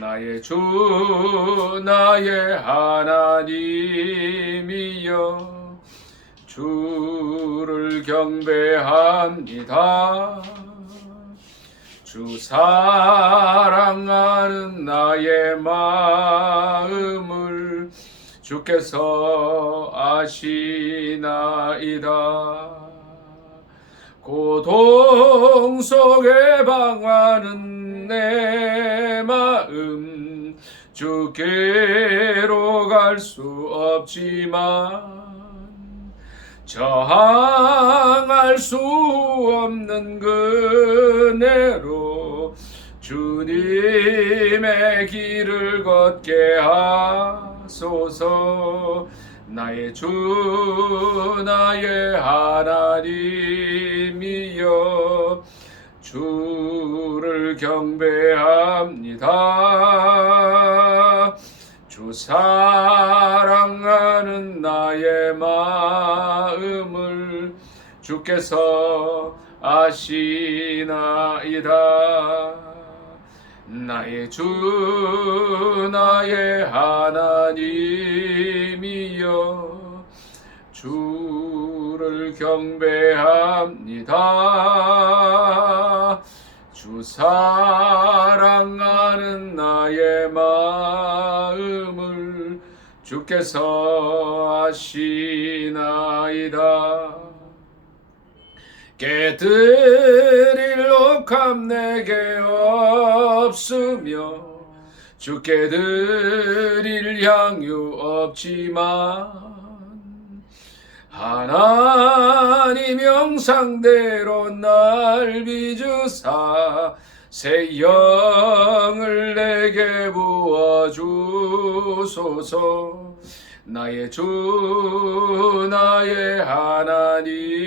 나의 주 나의 하나님이여 주를 경배합니다. 주 사랑하는 나의 마음을 주께서 아시나이다. 고통 속에 방황하는 내 마음 주께로 갈 수 없지만 저항할 수 없는 그네로 주님의 길을 걷게 하소서. 나의 주 나의 하나님이여 주를 경배합니다. 주 사랑하는 나의 마음을 주께서 아시나이다. 나의 주 나의 하나님이여 주를 경배합니다. 주 사랑하는 나의 마음을 주께서 아시나이다. 깨드릴 옥합 내게 없으며 주께 드릴 향유 없지만 하나님 형상대로 날 빚으사 새 영을 내게 부어주소서. 나의 주 나의 하나님이여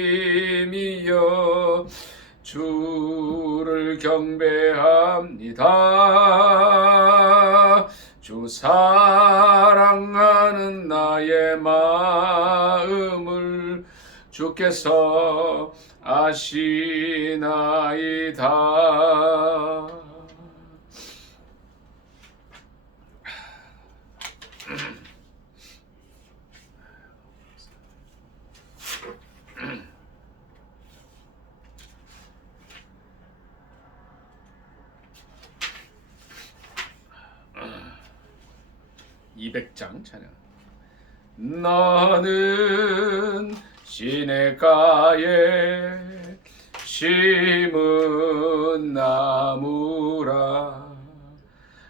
주를 경배합니다. 주 사랑하는 나의 마음을 주께서 아시나이다. 200장 찬양. 나는 시냇가에 심은 나무라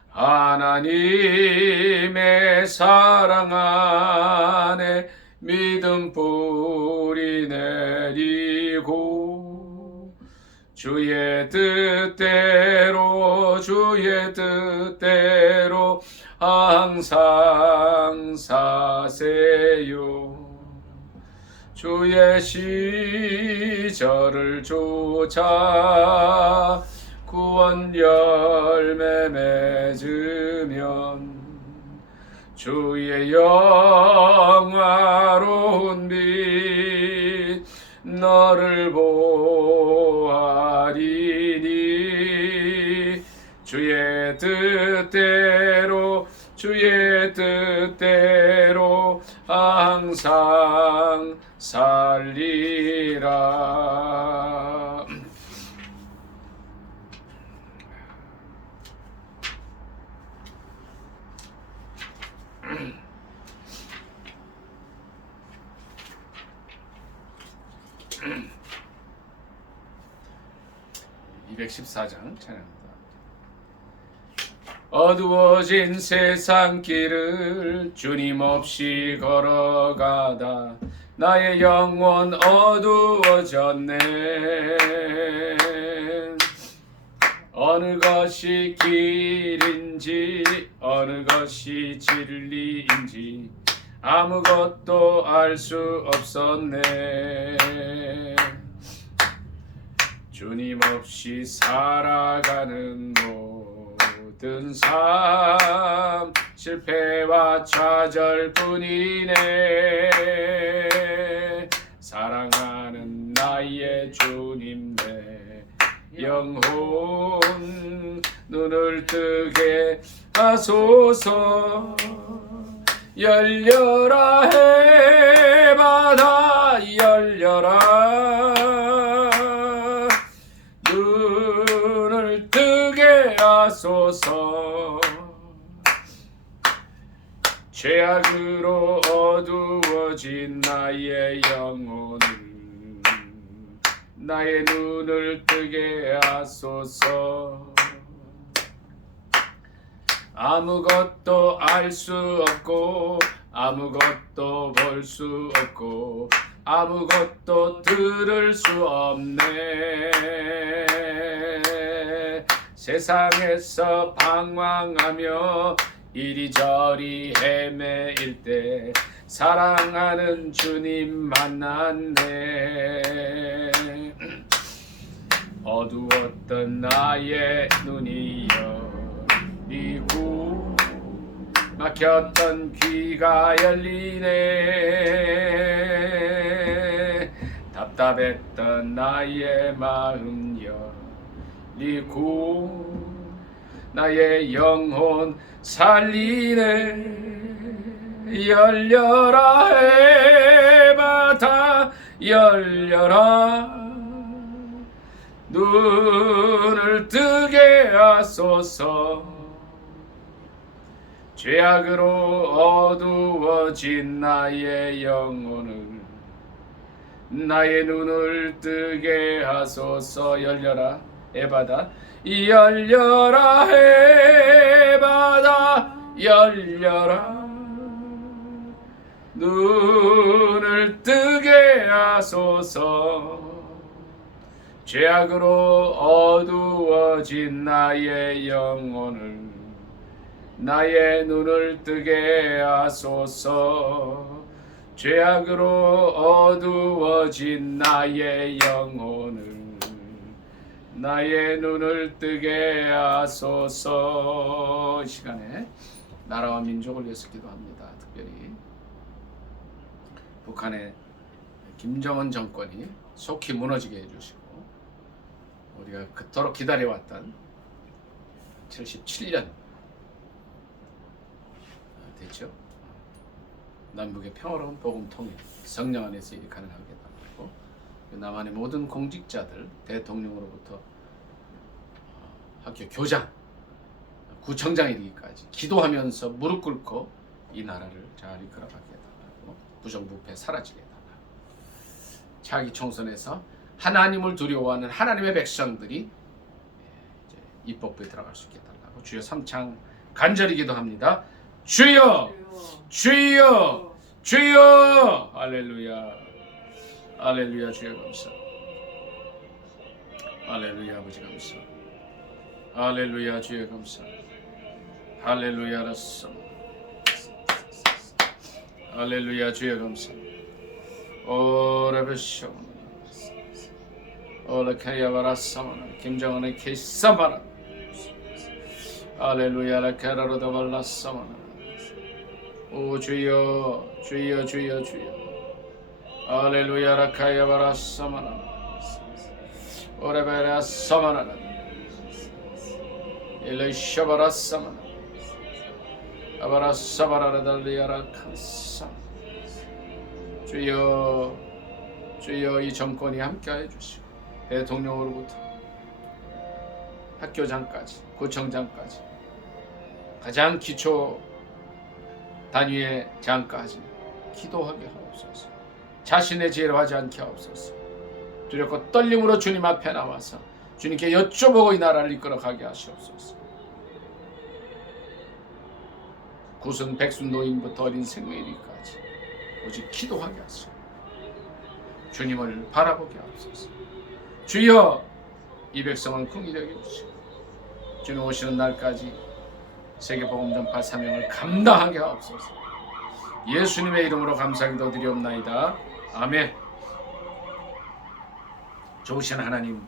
하나님의 사랑 안에 믿음 뿌리 내리고 주의 뜻대로 항상 사세요. 주의 시절을 쫓아 구원 열매 맺으면 주의 영화로운 빛 너를 보아리니 주의 뜻대로 항상 살리라. (214장) 찬양합니다. 어두워진 세상 길을 주님 없이 걸어가다 나의 영혼 어두워졌네. 어느 것이 길인지 어느 것이 진리인지 아무것도 알 수 없었네. 주님 없이 살아가는 모든 삶 실패와 좌절뿐이네. 사랑하는 나의 주님 내 영혼 눈을 뜨게 하소서. 열려라 해바다 열려라. 눈을 뜨게 하소서. 죄악으로 어두워진 나의 영혼을 나의 눈을 뜨게 하소서. 아무것도 알 수 없고 아무것도 볼 수 없고 아무것도 들을 수 없네. 세상에서 방황하며 이리저리 헤매일 때 사랑하는 주님 만났네. 어두웠던 나의 눈이 열리고 막혔던 귀가 열리네. 답답했던 나의 마음 열리고 나의 영혼 살리네. 열려라 해바다 열려라. 눈을 뜨게 하소서. 죄악으로 어두워진 나의 영혼을 나의 눈을 뜨게 하소서. 열려라 해바다 열려라 해바다 열려라. 눈을 뜨게 하소서. 죄악으로 어두워진 나의 영혼을 나의 눈을 뜨게 하소서. 죄악으로 어두워진 나의 영혼을 나의 눈을 뜨게 하소서. 이 시간에 나라와 민족을 위해서 기도합니다. 특별히 북한의 김정은 정권이 속히 무너지게 해주시고 우리가 그토록 기다려왔던 77년 됐죠. 남북의 평화로운 복음 통일 성령 안에서 일이 가능하게 해달라고 남한의 모든 공직자들 대통령으로부터 학교 교장 구청장이 되기까지 기도하면서 무릎 꿇고 이 나라를 잘 이끌어가게 해달라고 부정부패 사라지게 해달라고 차기 총선에서 하나님을 두려워하는 하나님의 백성들이 이제 입법부에 들어갈 수 있게 해달라고 주여 삼창 간절히 기도합니다. 주여 주여 주여. 할렐루야 할렐루야. 주여 감사. 할렐루야 아버지 감사. 할렐루야 주여 감사. 할렐루야 라서. 할렐루야 주여 감사. 오라베쇼 올라카야바라사마나 김정은의 케이사마나. 할렐루야 라카라로다발라사마나. 오 주여 주여 주여 주여. 할렐루야 라카야바라사마나 오레베라사마나 일레샤바라사마나 아바라사바라달리아라칸사. 주여 주여 이 정권이 함께하여 주시고 대통령으로부터 학교장까지 구청장까지 가장 기초 단위의 장까지 기도하게 하옵소서. 자신의 지혜로 하지 않게 하옵소서. 두렵고 떨림으로 주님 앞에 나와서 주님께 여쭤보고 이 나라를 이끌어가게 하시옵소서. 구순 백순 노인부터 어린 생명이까지 오직 기도하게 하시고 주님을 바라보게 하옵소서. 주여 이 백성을 긍휼히 여기시고 주님 오시는 날까지 세계복음 전파 사명을 감당하게 하옵소서. 예수님의 이름으로 감사기도 드리옵나이다. 아멘. 좋으신 하나님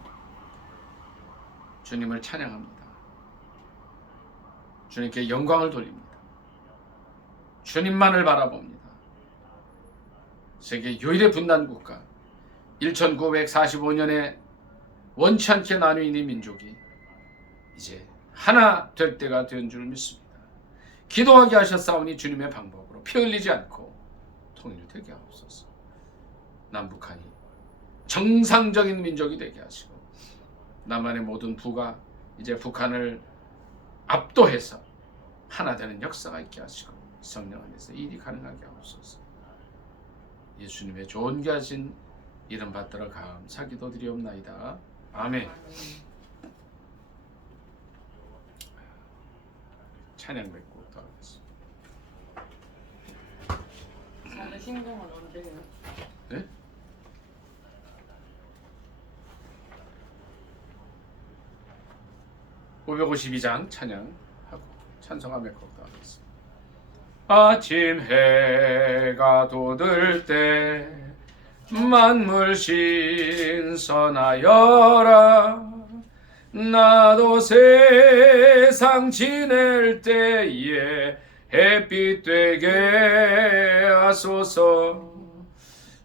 주님을 찬양합니다. 주님께 영광을 돌립니다. 주님만을 바라봅니다. 세계 유일의 분단 국가 1945년에 원치 않게 나뉘는 이 민족이 이제 하나 될 때가 된 줄 믿습니다. 기도하게 하셨사오니 주님의 방법으로 피 흘리지 않고 통일되게 하옵소서. 남북한이 정상적인 민족이 되게 하시고 남한의 모든 부가 이제 북한을 압도해서 하나 되는 역사가 있게 하시고 성령 안에서 일이 가능하게 하옵소서. 예수님의 좋은 가진 이름 받들어 감사 기도드리옵나이다. 아멘. 찬양 뵙고 또 하겠습니다. 저는 신공은 언제 해요? 네? (552장) 찬양하고 찬송하며 걷다 하겠습니다. 아침 해가 돋을 때 만물 신선하여라. 나도 세상 지낼 때에 햇빛 되게 하소서.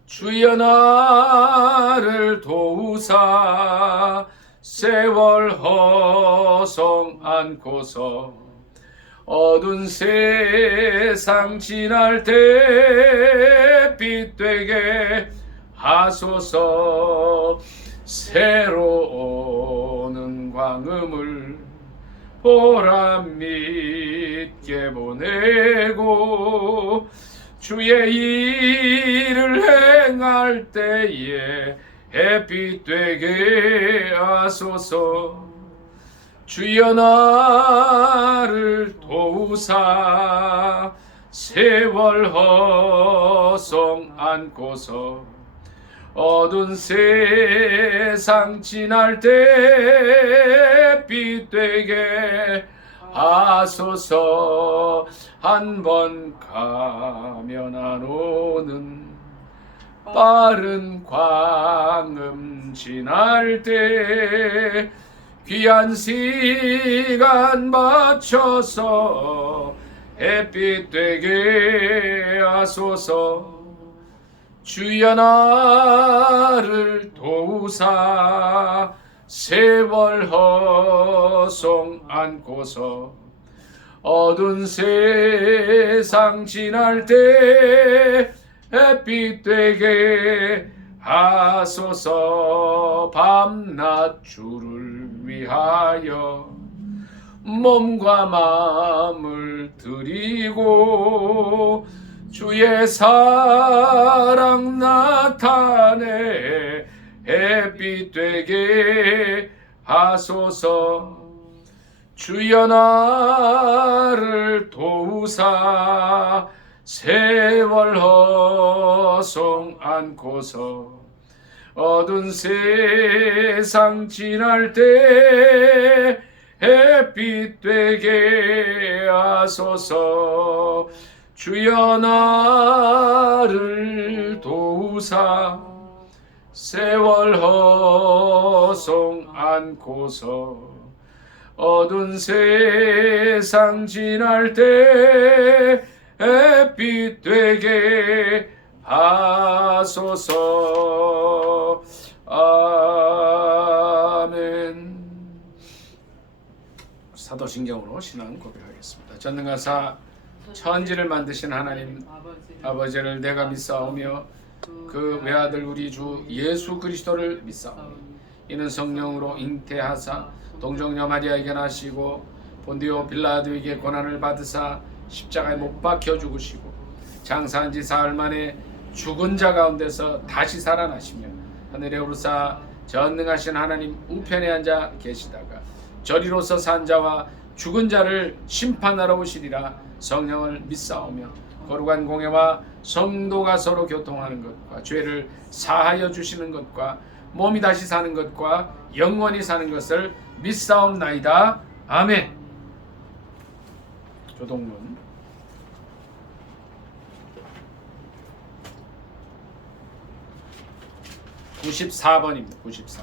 주여 나를 도우사 세월 허송 않고서 어두운 세상 지날 때 햇빛 되게 하소서. 새로 오는 광음을 보람 있게 보내고 주의 일을 행할 때에 햇빛 되게 하소서. 주여 나를 도우사 세월 허송 않고서 어두운 세상 지날 때 햇빛 되게 하소서. 한 번 가면 안 오는 빠른 광음 지날 때 귀한 시간 맞춰서 햇빛 되게 하소서. 주여 나를 도우사 세월 허송 않고서 어두운 세상 지날 때 햇빛 되게 하소서. 밤낮 주를 위하여 몸과 마음을 드리고 주의 사랑 나타내 햇빛 되게 하소서. 주여 나를 도우사 세월 허송 않고서 어두운 세상 지날 때 햇빛 되게 하소서. 주여 나를 도우사 세월 허송 않고서 어두운 세상 지날 때 햇빛 되게 하소서. 아멘. 사도신경으로 신앙 고백하겠습니다. 전능하사 천지를 만드신 하나님 아버지를 내가 믿사오며 그 외아들 우리 주 예수 그리스도를 믿사오니 이는 성령으로 잉태하사 동정녀 마리아에게 나시고 본디오 빌라도에게 고난을 받으사 십자가에 못 박혀 죽으시고 장사한 지 사흘 만에 죽은 자 가운데서 다시 살아나시며 하늘에 오르사 전능하신 하나님 우편에 앉아 계시다가 저리로서 산 자와 죽은 자를 심판하러 오시리라. 성령을 믿사오며 거룩한 공예와 성도가 서로 교통하는 것과 죄를 사하여 주시는 것과 몸이 다시 사는 것과 영원히 사는 것을 믿사옵나이다. 아멘. 교동문 94번입니다. 94번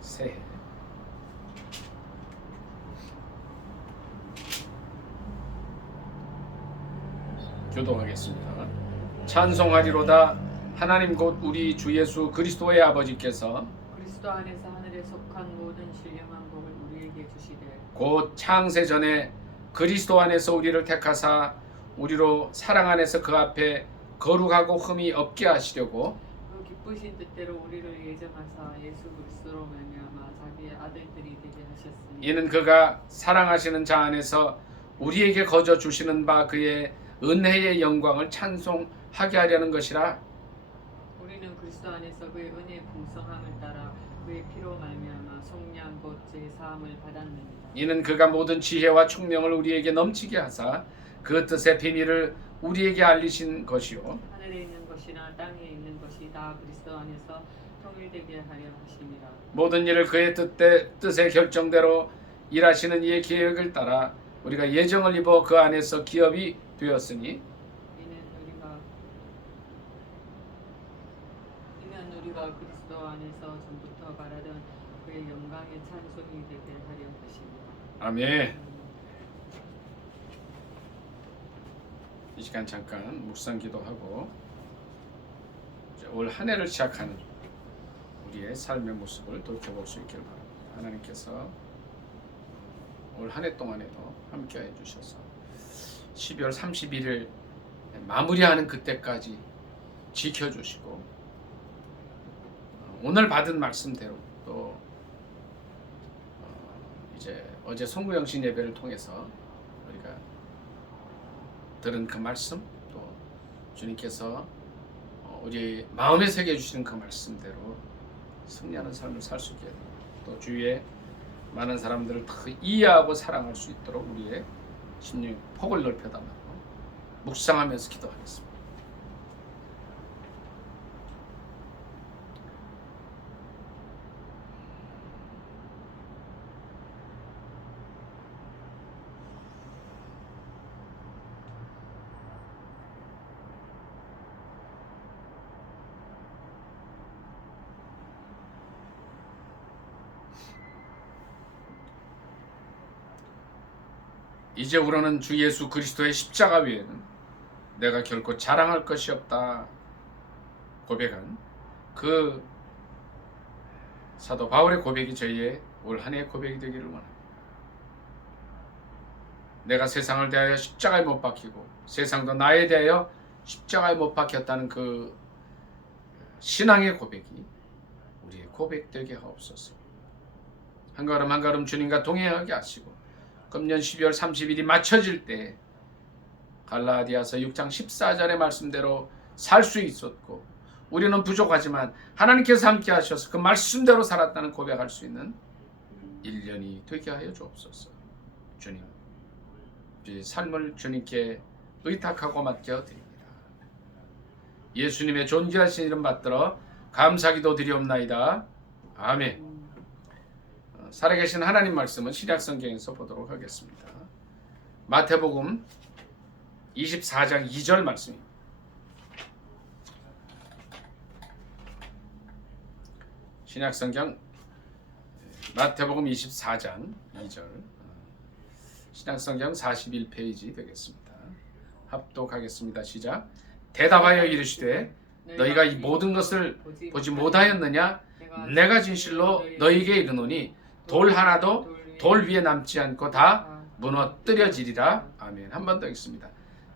새해 교도하겠습니다. 찬송하리로다. 하나님 곧 우리 주 예수 그리스도의 아버지께서 그리스도 안에서 하늘에 속한 모든 신령한 복을 우리에게 있게 해주시되 곧 창세 전에 그리스도 안에서 우리를 택하사 우리로 사랑 안에서 그 앞에 거룩하고 흠이 없게 하시려고 그 기쁘신 뜻대로 우리를 예정하사 예수 그리스도로 말미암아 자기의 아들들이 되게 하셨으니 이는 그가 사랑하시는 자 안에서 우리에게 거저 주시는 바 그의 은혜의 영광을 찬송하게 하려는 것이라. 우리는 그리스도 안에서 그의 은혜의 풍성함을 따라 그의 피로 말미암아 속량 곧 제사함을 받았느니라. 이는 그가 모든 지혜와 총명을 우리에게 넘치게 하사 그 뜻의 비밀을 우리에게 알리신 것이요 하늘에 있는 것이나 땅에 있는 것이 다 그리스도 안에서 통일되게 하려 하심이라. 모든 일을 그의 뜻의 결정대로 일하시는 이의 계획을 따라 우리가 예정을 입어 그 안에서 기업이 되었으니 이는 우리가 그리스도 안에서 전부터 바라던 그의 영광의 찬송이 되게 하려 하심이라. 아멘. 이 시간 잠깐 묵상 기도하고 올 한 해를 시작하는 우리의 삶의 모습을 돌켜볼 수 있기를 바랍니다. 하나님께서 올 한 해 동안에도 함께해 주셔서 12월 31일 마무리하는 그때까지 지켜주시고 오늘 받은 말씀대로 또 이제 어제 송구영신 예배를 통해서 우리가 들은 그 말씀 또 주님께서 우리 마음에 새겨주시는 그 말씀대로 승리하는 삶을 살 수 있게 됩니다. 또 주위에 많은 사람들을 더 이해하고 사랑할 수 있도록 우리의 심령 폭을 넓혀달라고 묵상하면서 기도하겠습니다. 이제 우러는 주 예수 그리스도의 십자가 외에는 내가 결코 자랑할 것이 없다 고백한 그 사도 바울의 고백이 저희의 올 한 해의 고백이 되기를 원합니다. 내가 세상을 대하여 십자가에 못 박히고 세상도 나에 대하여 십자가에 못 박혔다는 그 신앙의 고백이 우리의 고백되게 하옵소서. 한 걸음 한 걸음 주님과 동행하게 하시고 금년 12월 30일이 맞춰질 때 갈라디아서 6장 14절의 말씀대로 살 수 있었고 우리는 부족하지만 하나님께서 함께 하셔서 그 말씀대로 살았다는 고백할 수 있는 1년이 되게 하여 주옵소서. 주님, 우리 삶을 주님께 의탁하고 맡겨 드립니다. 예수님의 존귀하신 이름 받들어 감사기도 드리옵나이다. 아멘. 살아계신 하나님 말씀은 신약성경에서 보도록 하겠습니다. 마태복음 24장 2절 말씀입니다. 신약성경 마태복음 24장 2절 신약성경 41페이지 되겠습니다. 합독하겠습니다. 시작. 대답하여 이르시되 너희가 이 모든 것을 보지 못하였느냐? 내가 진실로 너희에게 이르노니 돌 하나도 돌 위에 남지 않고 다 무너뜨려지리라. 아멘. 한 번 더 읽습니다.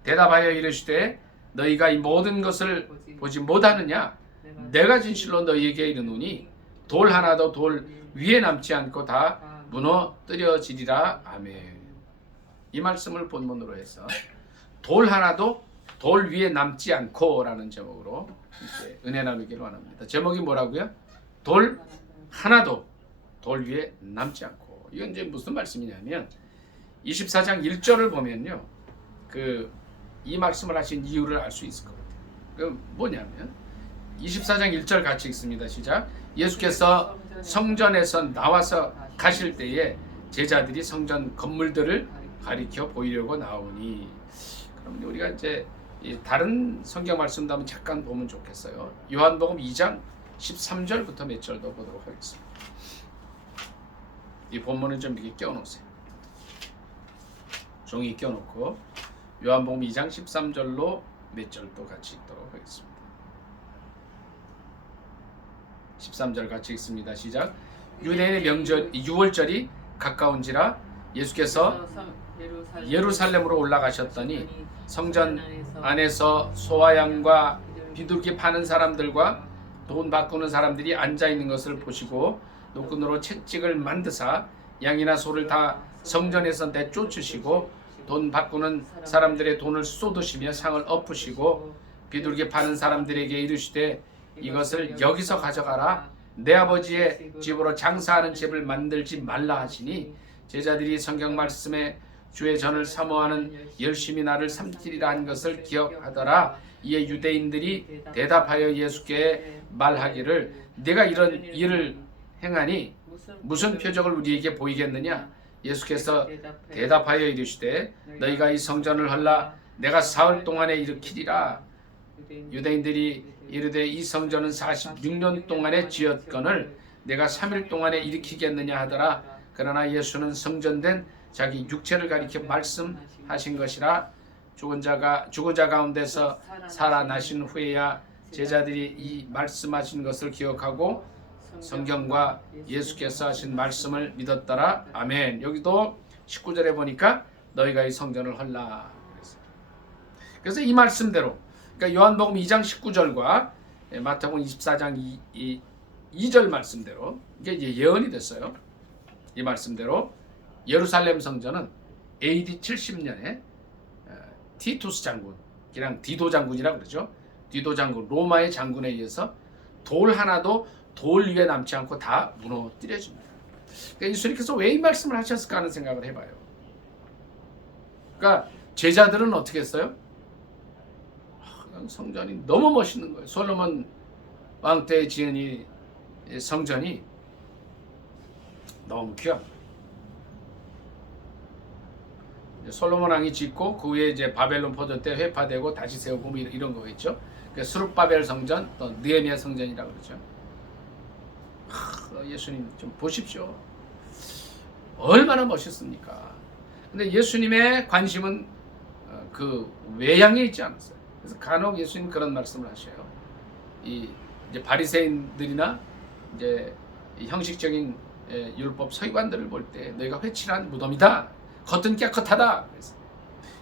대답하여 이르시되 너희가 이 모든 것을 보지 못하느냐? 내가 진실로 너희에게 이르노니 돌 하나도 돌 위에 남지 않고 다 무너뜨려지리라. 아멘. 이 말씀을 본문으로 해서 돌 하나도 돌 위에 남지 않고 라는 제목으로 은혜 나누기를 원합니다. 제목이 뭐라고요? 돌 하나도 돌 위에 남지 않고. 이건 이제 무슨 말씀이냐면 24장 1절을 보면요, 이 말씀을 하신 이유를 알 수 있을 것 같아요. 그 뭐냐면 24장 1절 같이 읽습니다. 시작. 예수께서 성전에서 나와서 가실 때에 제자들이 성전 건물들을 가리켜 보이려고 나오니. 그럼 우리가 이제 다른 성경 말씀도 한번 잠깐 보면 좋겠어요. 요한복음 2장 13절부터 몇 절도 보도록 하겠습니다. 이 본문은 좀 이렇게 껴놓으세요. 종이 껴놓고 요한복음 2장 13절로 몇 절도 같이 읽도록 하겠습니다. 13절 같이 읽습니다. 시작. 유대인의 명절 유월절이 가까운지라 예수께서 예루살렘으로 올라가셨더니 성전 안에서 소와 양과 비둘기 파는 사람들과 돈 바꾸는 사람들이 앉아 있는 것을 보시고 노끈으로 채찍을 만드사 양이나 소를 다 성전에서 내쫓으시고 돈 바꾸는 사람들의 돈을 쏟으시며 상을 엎으시고 비둘기 파는 사람들에게 이르시되 이것을 여기서 가져가라. 내 아버지의 집으로 장사하는 집을 만들지 말라 하시니 제자들이 성경 말씀에 주의 전을 사모하는 열심히 나를 삼키리라 한 것을 기억하더라. 이에 유대인들이 대답하여 예수께 말하기를 내가 이런 일을 행하니 무슨 표적을 우리에게 보이겠느냐. 예수께서 대답하여 이르시되 너희가 이 성전을 헐라 내가 사흘 동안에 일으키리라. 유대인들이 이르되 이 성전은 46년 동안에 지었거늘 내가 3일 동안에 일으키겠느냐 하더라. 그러나 예수는 성전된 자기 육체를 가리켜 말씀하신 것이라. 죽은 자 가운데서 살아나신 후에야 제자들이 이 말씀하신 것을 기억하고 성경과 예수께서 하신 말씀을 믿었더라. 아멘. 여기도 19절에 보니까 너희가 이 성전을 헐라. 그래서 이 말씀대로, 그러니까 요한복음 2장 19절과 마태복음 24장 2절 말씀대로 이게 이제 예언이 됐어요. 이 말씀대로 예루살렘 성전은 AD 70년에 티투스 장군, 그냥 디도 장군이라고 그러죠. 디도 장군, 로마의 장군에 의해서 돌 하나도 돌 위에 남지 않고 다 무너뜨려집니다. 그러니까 예수님께서 왜 이 말씀을 하셨을까 하는 생각을 해봐요. 그러니까 제자들은 어떻게 했어요? 성전이 너무 멋있는 거예요. 솔로몬 왕 때 지은 이 성전이 너무 귀합니다. 솔로몬 왕이 짓고 그 후에 이제 바벨론 포도 때 회파되고 다시 세우고 뭐 이런 거겠죠. 수룹바벨 성전, 또 느헤미야 성전이라고 그러죠. 예수님 좀 보십시오. 얼마나 멋있습니까? 근데 예수님의 관심은 그 외양에 있지 않았어요. 그래서 간혹 예수님 그런 말씀을 하셔요. 이제 바리새인들이나 이제 형식적인 율법 서기관들을 볼 때 너희가 회칠한 무덤이다. 겉은 깨끗하다.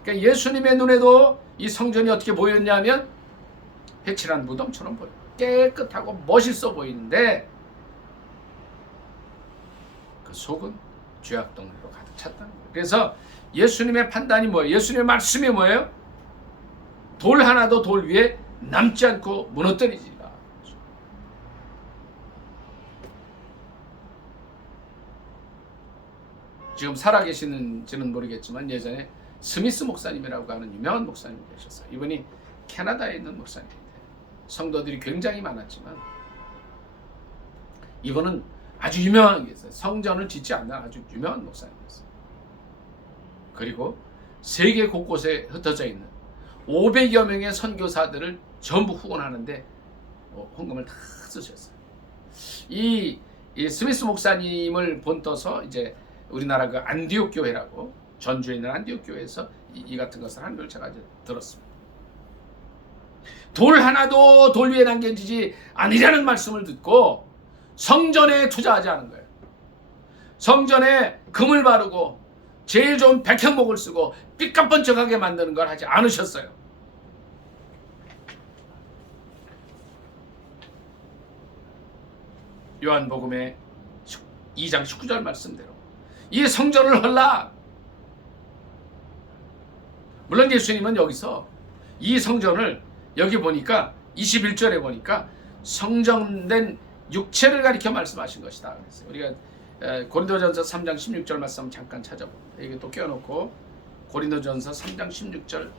그러니까 예수님의 눈에도 이 성전이 어떻게 보였냐면 회칠한 무덤처럼 보여요. 깨끗하고 멋있어 보이는데 그 속은 죄악덩어리로 가득 찼다는 거예요. 그래서 예수님의 판단이 뭐예요? 예수님의 말씀이 뭐예요? 돌 하나도 돌 위에 남지 않고 무너뜨리지라. 지금 살아계시는지는 모르겠지만 예전에 스미스 목사님이라고 하는 유명한 목사님이 계셨어요. 이분이 캐나다에 있는 목사님인데 성도들이 굉장히 많았지만 이분은 아주 유명한 게 있어요. 성전을 짓지 않는 아주 유명한 목사님이었어요. 그리고 세계 곳곳에 흩어져 있는 500여 명의 선교사들을 전부 후원하는데 헌금을 다 쓰셨어요. 이 스미스 목사님을 본떠서 이제 우리나라 그 안디옥 교회라고 전주에 있는 안디옥 교회에서 이 같은 것을 한 걸 제가 이제 들었습니다. 돌 하나도 돌 위에 남겨지지 아니라는 말씀을 듣고 성전에 투자하지 않은 거예요. 성전에 금을 바르고 제일 좋은 백향목을 쓰고 삐까뻔쩍하게 만드는 걸 하지 않으셨어요. 요한복음의 2장 19절 말씀대로 이 성전을 헐라. 물론 예수님은 여기서 이 성전을 여기 보니까 21절에 보니까 성전된 육체를 가리켜 말씀하신 것이다. 그래서 우리가 고린도전서 3장 16절 말씀 잠깐 찾아봅니다. 여기 또 껴놓고 고린도전서 3장 16절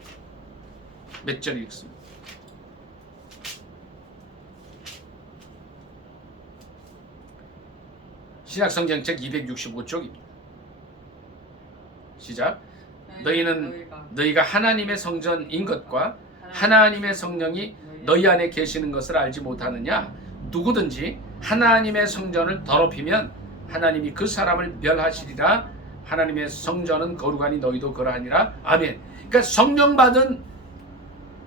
몇 절 읽습니다. 신약성경책 265쪽입니다. 시작. 너희가 하나님의 성전인 것과 하나님의 성령이 너희 안에 계시는 것을 알지 못하느냐? 누구든지 하나님의 성전을 더럽히면 하나님이 그 사람을 멸하시리라. 하나님의 성전은 거룩하니 너희도 그러하니라. 아멘. 그러니까 성령 받은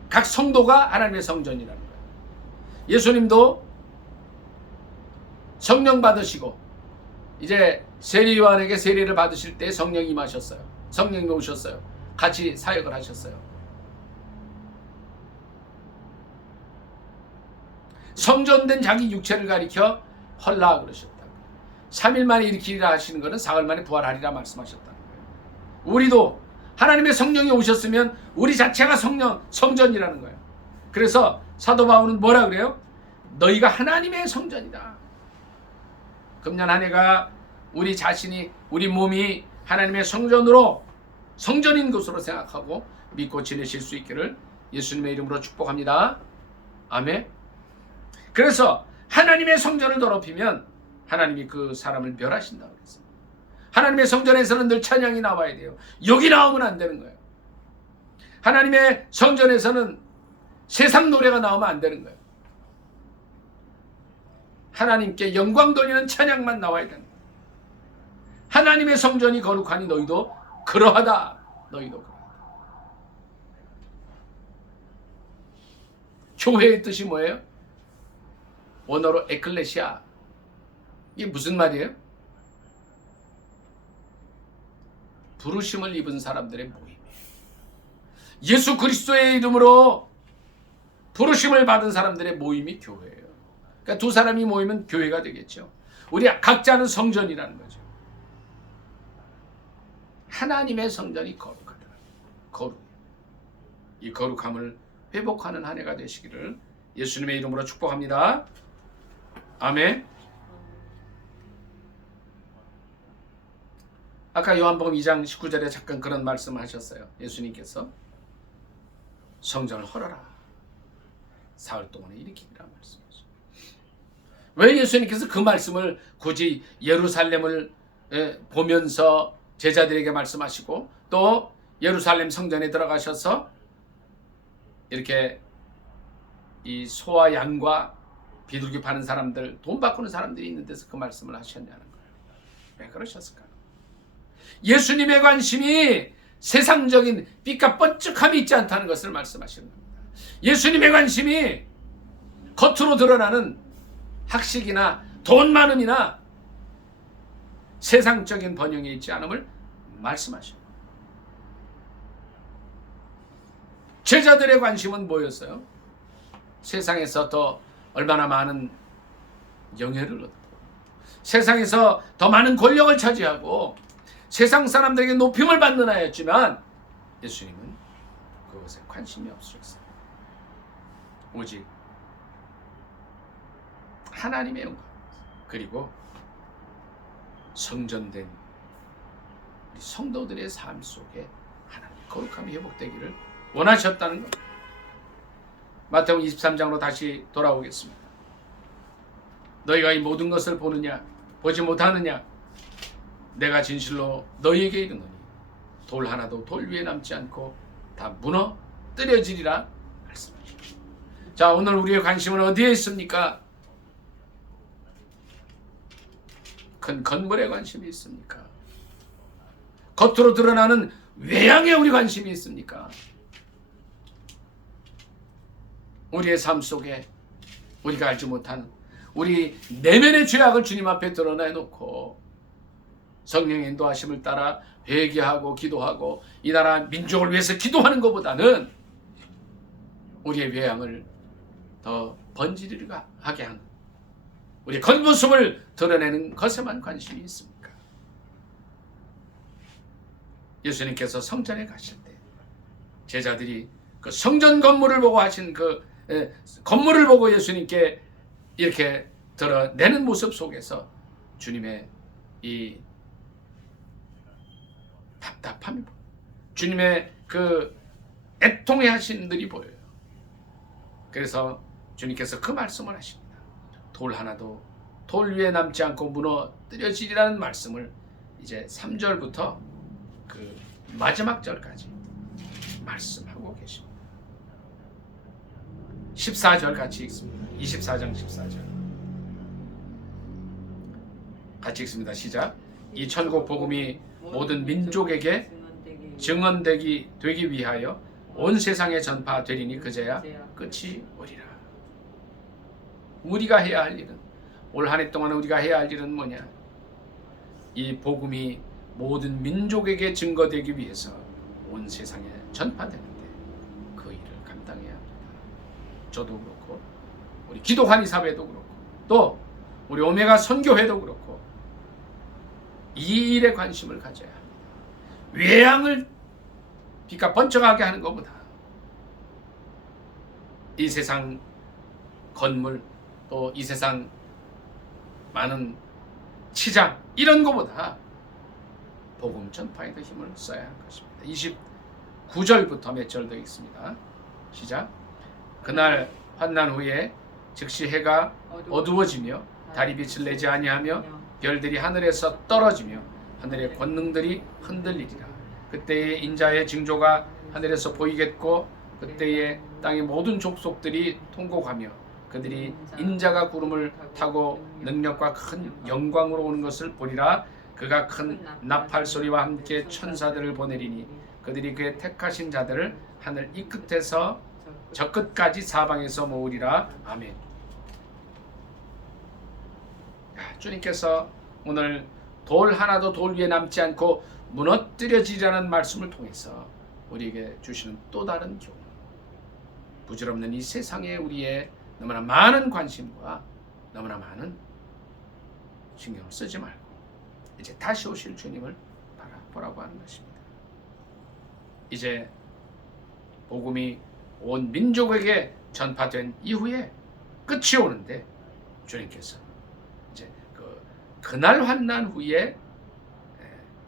각 성도가 하나님의 성전이라는 거예요. 예수님도 성령 받으시고 이제 세례 요한에게 세례를 받으실 때 성령이 임하셨어요. 성령이 오셨어요. 같이 사역을 하셨어요. 성전된 자기 육체를 가리켜 헐라 그러셨다. 3일 만에 일으키리라 하시는 것은 사흘 만에 부활하리라 말씀하셨다는 거예요. 우리도 하나님의 성령이 오셨으면 우리 자체가 성전이라는 거예요. 그래서 사도 바울은 뭐라 그래요? 너희가 하나님의 성전이다. 금년 한 해가 우리 자신이, 우리 몸이 하나님의 성전인 것으로 생각하고 믿고 지내실 수 있기를 예수님의 이름으로 축복합니다. 아멘. 그래서 하나님의 성전을 더럽히면 하나님이 그 사람을 멸하신다고 그랬어요. 하나님의 성전에서는 늘 찬양이 나와야 돼요. 여기 나오면 안 되는 거예요. 하나님의 성전에서는 세상 노래가 나오면 안 되는 거예요. 하나님께 영광 돌리는 찬양만 나와야 되는 거예요. 하나님의 성전이 거룩하니 너희도 그러하다. 너희도 그러하다. 교회의 뜻이 뭐예요? 원어로 에클레시아. 이게 무슨 말이에요? 부르심을 입은 사람들의 모임이에요. 예수 그리스도의 이름으로 부르심을 받은 사람들의 모임이 교회예요. 그러니까 두 사람이 모이면 교회가 되겠죠. 우리 각자는 성전이라는 거죠. 하나님의 성전이 거룩하다. 거룩. 이 거룩함을 회복하는 한 해가 되시기를 예수님의 이름으로 축복합니다. 아멘. 아까 요한복음 2장 19절에 잠깐 그런 말씀을 하셨어요. 예수님께서 성전을 헐어라. 사흘 동안에 일으키리라 말씀하셨어요. 왜 예수님께서 그 말씀을 굳이 예루살렘을 보면서 제자들에게 말씀하시고 또 예루살렘 성전에 들어가셔서 이렇게 이 소와 양과 비둘기 파는 사람들, 돈 바꾸는 사람들이 있는 데서 그 말씀을 하셨냐는 거예요. 왜 그러셨을까요? 예수님의 관심이 세상적인 빛과 번쩍함이 있지 않다는 것을 말씀하시는 겁니다. 예수님의 관심이 겉으로 드러나는 학식이나 돈 많음이나 세상적인 번영에 있지 않음을 말씀하셔요. 제자들의 관심은 뭐였어요? 세상에서 더 얼마나 많은 영예를 얻고 세상에서 더 많은 권력을 차지하고 세상 사람들에게 높임을 받는 하였지만 예수님은 그것에 관심이 없으셨어요. 오직 하나님의 영광 그리고 성전된 우리 성도들의 삶 속에 하나님의 거룩함이 회복되기를 원하셨다는 것. 마태복음 23장으로 다시 돌아오겠습니다. 너희가 이 모든 것을 보느냐 보지 못하느냐 내가 진실로 너희에게 이르노니 돌 하나도 돌 위에 남지 않고 다 무너뜨려지리라 말씀하십니다. 자, 오늘 우리의 관심은 어디에 있습니까? 큰 건물에 관심이 있습니까? 겉으로 드러나는 외양에 우리 관심이 있습니까? 우리의 삶 속에 우리가 알지 못하는 우리 내면의 죄악을 주님 앞에 드러내놓고 성령의 인도하심을 따라 회개하고 기도하고 이 나라 민족을 위해서 기도하는 것보다는 우리의 외양을 더 번지르르가 하게 하는 우리의 겉모습을 드러내는 것에만 관심이 있습니까? 예수님께서 성전에 가실 때 제자들이 그 성전 건물을 보고 하신 그 건물을 보고 예수님께 이렇게 드러내는 모습 속에서 주님의 이 답답함이 보여요. 주님의 그 애통해 하신 들이 보여요. 그래서 주님께서 그 말씀을 하십니다. 돌 하나도 돌 위에 남지 않고 무너뜨려지리라는 말씀을 이제 3절부터 그 마지막 절까지 말씀하고 계십니다. 14절 같이 읽습니다. 24장 14절 같이 읽습니다. 시작. 이 천국 복음이 모든 민족에게 증언되기 되기 위하여 온 세상에 전파되리니 그제야 끝이 오리라. 우리가 해야 할 일은 올 한 해 동안 우리가 해야 할 일은 뭐냐? 이 복음이 모든 민족에게 증거되기 위해서 온 세상에 전파되는데 그 일을 감당해야 합니다. 저도 그렇고 우리 기독 한의사회도 그렇고 또 우리 오메가 선교회도 그렇고 이 일에 관심을 가져야 합니다. 외양을 빛과 번쩍하게 하는 것보다 이 세상 건물 또 이 세상 많은 치장 이런 것보다 복음 전파에 더 힘을 써야 할 것입니다. 29절부터 몇 절 더 있습니다. 시작. 그날 환난 후에 즉시 해가 어두워지며 달이 빛을 내지 아니하며 별들이 하늘에서 떨어지며 하늘의 권능들이 흔들리리라. 그때에 인자의 징조가 하늘에서 보이겠고 그때에 땅의 모든 족속들이 통곡하며 그들이 인자가 구름을 타고 능력과 큰 영광으로 오는 것을 보리라. 그가 큰 나팔 소리와 함께 천사들을 보내리니 그들이 그의 택하신 자들을 하늘 이 끝에서 저 끝까지 사방에서 모으리라. 아멘. 주님께서 오늘 돌 하나도 돌 위에 남지 않고 무너뜨려지라는 말씀을 통해서 우리에게 주시는 또 다른 교훈, 부질없는 이 세상에 우리의 너무나 많은 관심과 너무나 많은 신경을 쓰지 말고 이제 다시 오실 주님을 바라보라고 하는 것입니다. 이제 복음이 온 민족에게 전파된 이후에 끝이 오는데 주님께서 이제 그날 환난 후에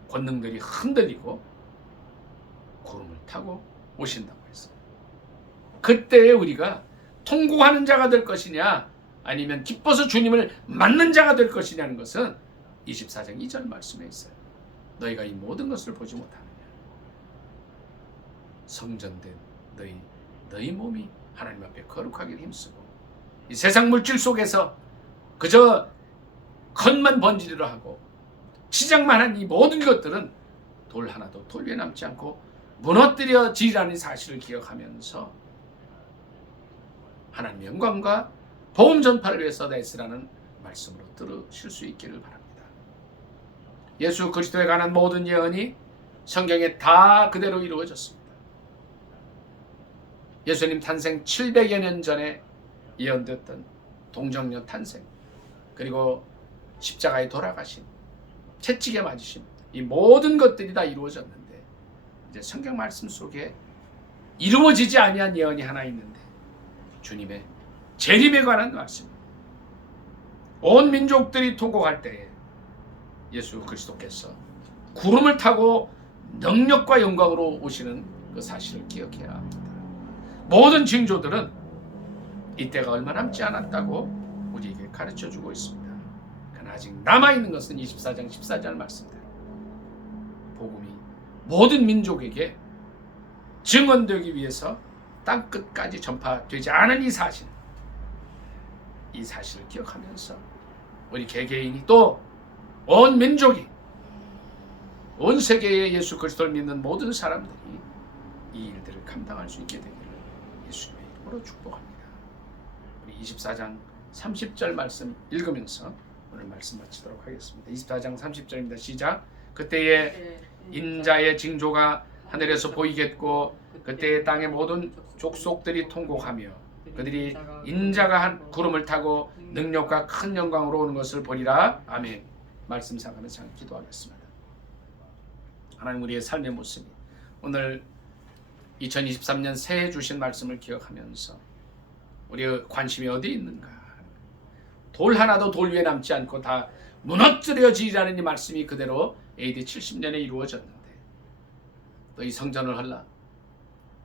권능들이 흔들리고 구름을 타고 오신다고 했어요. 그때에 우리가 통곡하는 자가 될 것이냐 아니면 기뻐서 주님을 맞는 자가 될 것이냐는 것은 24장 2절 말씀에 있어요. 너희가 이 모든 것을 보지 못하느냐. 성전된 너희 몸이 하나님 앞에 거룩하기를 힘쓰고 이 세상 물질 속에서 그저 겉만 번지르르 하고 치장만 한 이 모든 것들은 돌 하나도 돌 위에 남지 않고 무너뜨려지라는 사실을 기억하면서 하나님의 영광과 복음 전파를 위해서 애쓰라는 말씀으로 들으실 수 있기를 바랍니다. 예수 그리스도에 관한 모든 예언이 성경에 다 그대로 이루어졌습니다. 예수님 탄생 700여 년 전에 예언됐던 동정녀 탄생, 그리고 십자가에 돌아가신, 채찍에 맞으신 이 모든 것들이 다 이루어졌는데 이제 성경 말씀 속에 이루어지지 아니한 예언이 하나 있는데 주님의 재림에 관한 말씀. 온 민족들이 통곡할 때에 예수 그리스도께서 구름을 타고 능력과 영광으로 오시는 그 사실을 기억해야 합니다. 모든 징조들은 이때가 얼마 남지 않았다고 우리에게 가르쳐주고 있습니다. 그러나 아직 남아있는 것은 24장 14절 말씀대로 복음이 모든 민족에게 증언되기 위해서 땅끝까지 전파되지 않은 이 사실을 기억하면서 우리 개개인이 또 온 민족이 온 세계의 예수 그리스도를 믿는 모든 사람들이 이 일들을 감당할 수 있게 되기를 예수님의 이름으로 축복합니다. 우리 24장 30절 말씀 읽으면서 오늘 말씀 마치도록 하겠습니다. 24장 30절입니다. 시작. 그때에 인자의 징조가 하늘에서 보이겠고 그때에 땅의 모든 족속들이 통곡하며 그들이 인자가 한 구름을 타고 능력과 큰 영광으로 오는 것을 보리라. 아멘. 말씀 생각하면서 기도하겠습니다. 하나님, 우리의 삶의 모습이 오늘 2023년 새해 주신 말씀을 기억하면서 우리의 관심이 어디 있는가. 돌 하나도 돌 위에 남지 않고 다 무너뜨려지리라는 이 말씀이 그대로 AD 70년에 이루어졌는데 또 이 성전을 헐라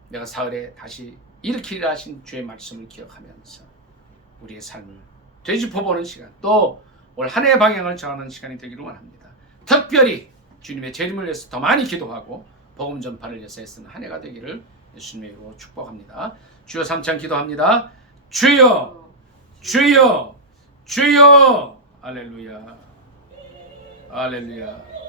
내가 사흘에 다시 일으키리라 하신 주의 말씀을 기억하면서 우리의 삶을 되짚어보는 시간, 또 올 한 해의 방향을 정하는 시간이 되기를 원합니다. 특별히 주님의 재림을 위해서 더 많이 기도하고 복음 전파를 위해서 애쓰는 한 해가 되기를 예수님의 이름으로 축복합니다. 주여 삼창 기도합니다. 주여, 주여, 주여. 할렐루야, 할렐루야.